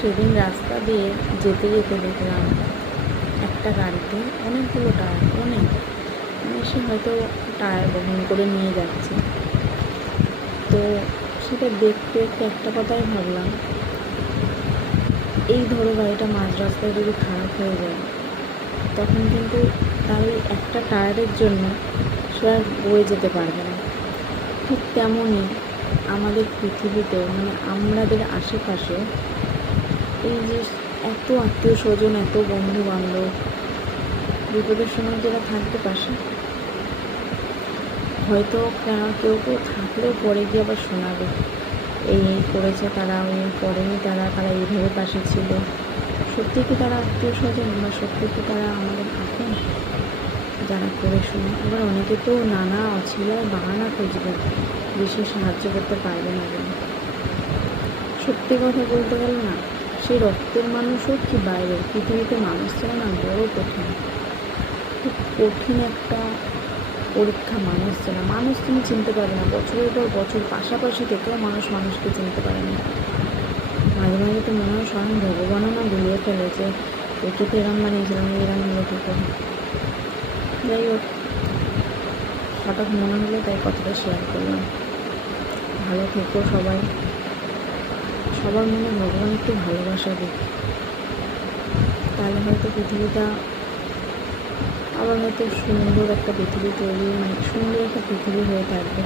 সেদিন রাস্তা দিয়ে যেতে যেতে দেখলাম একটা গাড়িতে অনেকগুলো টায়ার, মানে সে হয়তো টায়ার বহন করে নিয়ে যাচ্ছে। তো সেটা দেখতে দেখতে একটা কথাই ভাবলাম, এই ধরো গাড়িটা মাঝ রাস্তায় যদি খারাপ হয়ে যায় তখন কিন্তু তার ওই একটা টায়ারের জন্য সে আর বয়ে যেতে পারবে না। ঠিক তেমনই আমাদের পৃথিবীতেও, মানে আমাদের আশেপাশে এই যে এত আত্মীয় স্বজন, এত বন্ধু বান্ধব, বিপদের সময় যারা থাকতে পাশে, হয়তো কেউ কেউ থাকলেও পরে গিয়ে আবার শোনাবে এই করেছে তারা, ওই করেনি তারা, তারা এইভাবে পাশে ছিল। সত্যি কি তারা আত্মীয় স্বজন, বা সত্যি কি তারা আমাদের আপন যারা করে শোনে? আবার অনেকে তো নানা অছিলায় বাহানা খুঁজবে বেশি সাহায্য করতে পারবে না বলে। সত্যি কথা বলতে গেলে না, সেই রক্তের মানুষ হোক কি বাইরের, পৃথিবীতে মানুষ ছিল না বড় কঠিন, খুব কঠিন একটা পরীক্ষা। মানুষ ছিল, মানুষ তুমি চিনতে পারবে না, বছরের পর বছর পাশাপাশি থেকেও মানুষ মানুষকে চিনতে পারে না। মাঝে মাঝে তো মনে হয় স্বয়ং ভগবানও না ভুলিয়ে ফেলে যে একে তো এরম বানিয়েছিলাম, এরম হলো কী করে। যাই হোক, হঠাৎ মনে হলো তাই কথাটা শেয়ার করলাম। ভালো থেকো সবাই, সবার মনে ভগবান একটু ভালোবাসা দিক, তাহলে হয়তো পৃথিবীটা আবার হয়তো সুন্দর একটা পৃথিবী তৈরি, মানে সুন্দর একটা পৃথিবী হয়ে থাকবে।